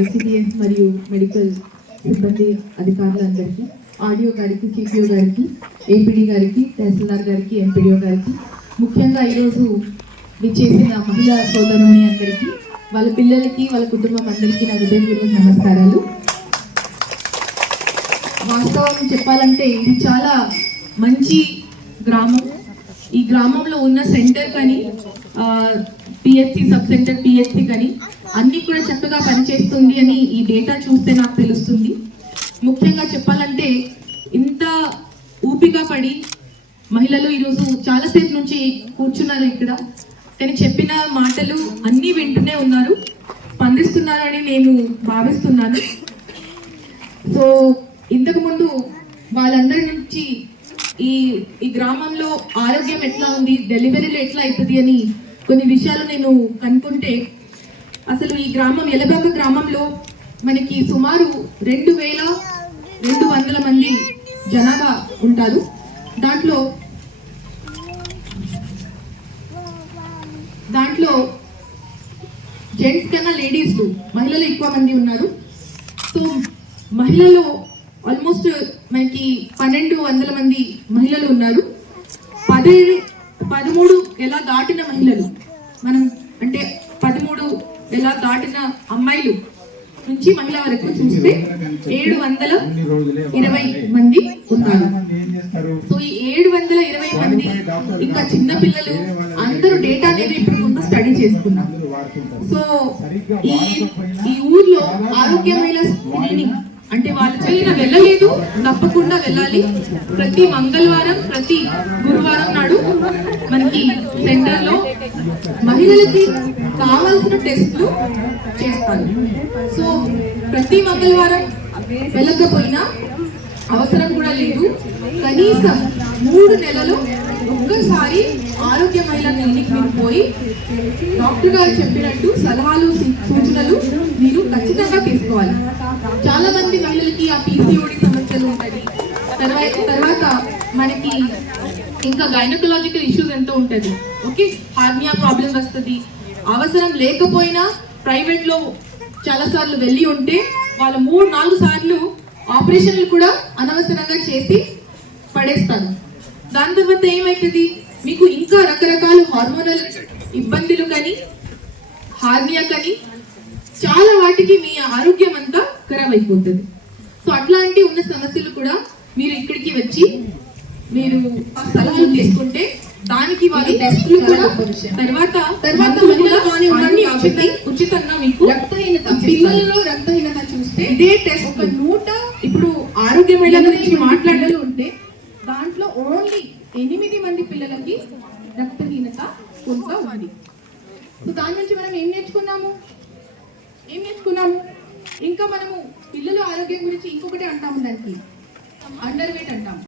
మరియు మెడికల్ సిబ్బంది అధికారులందరికీ ఆడియో గారికి సిపిఓ గారికి ఏపీడీ గారికి తహసీల్దార్ గారికి ఎంపీడీఓ గారికి ముఖ్యంగా ఈరోజు విచ్చేసిన మహిళా సోదరుని అందరికీ వాళ్ళ పిల్లలకి వాళ్ళ కుటుంబం అందరికీ నా హృదయపూర్వక నమస్కారాలు. వాస్తవం చెప్పాలంటే ఇది చాలా మంచి గ్రామం. ఈ గ్రామంలో ఉన్న సెంటర్ కానీ పిహెచ్సి సబ్ సెంటర్ పిహెచ్సి కానీ అన్ని కూడా చక్కగా పనిచేస్తుంది అని ఈ డేటా చూస్తే నాకు తెలుస్తుంది. ముఖ్యంగా చెప్పాలంటే ఇంత ఊపిగా పడి మహిళలు ఈరోజు చాలాసేపు నుంచి కూర్చున్నారు ఇక్కడ. కానీ చెప్పిన మాటలు అన్నీ వింటూనే ఉన్నారు. స్పందిస్తున్నారని నేను భావిస్తున్నాను. సో ఇంతకు ముందు వాళ్ళందరి నుంచి ఈ ఈ గ్రామంలో ఆరోగ్యం ఎట్లా ఉంది డెలివరీలు ఎట్లా అవుతుంది అని కొన్ని విషయాలు నేను కనుక్కుంటే అసలు ఈ గ్రామం ఎలబాక గ్రామంలో మనకి సుమారు రెండు వేల రెండు వందల మంది జనాభా ఉంటారు. దాంట్లో దాంట్లో జెంట్స్ కన్నా లేడీస్ మహిళలు ఎక్కువ మంది ఉన్నారు. సో మహిళలు ఆల్మోస్ట్ మనకి పన్నెండు వందల మంది మహిళలు ఉన్నారు. పదిహేడు పదమూడు ఎలా దాటిన మహిళలు? మనం ఇలా ఎలా దాటిన అమ్మాయిలు నుంచి మహిళ వరకు చూస్తే ఏడు వందల ఇరవై మంది ఉన్నారు. సో ఈ ఏడు వందల ఇరవై మంది ఇంకా చిన్న పిల్లలు అందరూ డేటా అనేది ఇప్పుడు కొంత స్టడీ చేసుకున్నాం సో ఈ ఈ ఊర్లో మహిళ స్క్రీనింగ్ అంటే వాళ్ళు చదివిన వెళ్ళలేదు తప్పకుండా వెళ్ళాలి. ప్రతి మంగళవారం ప్రతి గురువారం నాడు మనకి సెంటర్లో మహిళలకి కావాల్సిన టెస్ట్లు చేస్తారు. సో ప్రతి మంగళవారం వెళ్ళకపోయినా అవసరం కూడా లేదు. కనీసం మూడు నెలలు ఒక్కసారి ఆరోగ్య మహిళా క్లినిక్ మీరు పోయి డాక్టర్ గారు చెప్పినట్టు సలహాలు సూచనలు మీరు ఖచ్చితంగా తీసుకోవాలి. చాలా మంది మహిళలకి ఆ పీసీఓడి సమస్యలు ఉంటాయి. తర్వాత తర్వాత మనకి ఇంకా గైనకలాజికల్ ఇష్యూస్ ఎంతో ఉంటుంది ఓకే? హార్మియా ప్రాబ్లం వస్తుంది. అవసరం లేకపోయినా ప్రైవేట్లో చాలా సార్లు వెళ్ళి ఉంటే వాళ్ళు మూడు నాలుగు సార్లు ఆపరేషన్లు కూడా అనవసరంగా చేసి పడేస్తారు. దాని తర్వాత ఏమవుతుంది మీకు ఇంకా రకరకాల హార్మోనల్ ఇబ్బందులు కానీ హార్నియా కానీ చాలా వాటికి మీ ఆరోగ్యం అంతా ఖరాబ్ అయిపోతుంది. సో అట్లాంటి ఉన్న సమస్యలు కూడా మీరు ఇక్కడికి వచ్చి మీరు సలహాలు తీసుకుంటే దానికి వాళ్ళ టెస్టులు కూడా తర్వాత తర్వాత ఉచితంగా మీకు రక్తహీనత పిల్లలలో రక్తహీనత చూస్తే ఇదే టెస్ట్ ఒక నూట ఇప్పుడు ఆరోగ్యమైన గురించి మాట్లాడాలి ఉంటే దాంట్లో ఓన్లీ ఎనిమిది మంది పిల్లలకి రక్తహీనత కొంత ఉంది. సో దాని నుంచి మనం ఏం నేర్చుకున్నాము? ఏం నేర్చుకున్నాము? ఇంకా మనము పిల్లల ఆరోగ్యం గురించి ఇంకొకటి అంటాము దానికి. అండర్ వెయిట్ అంటాం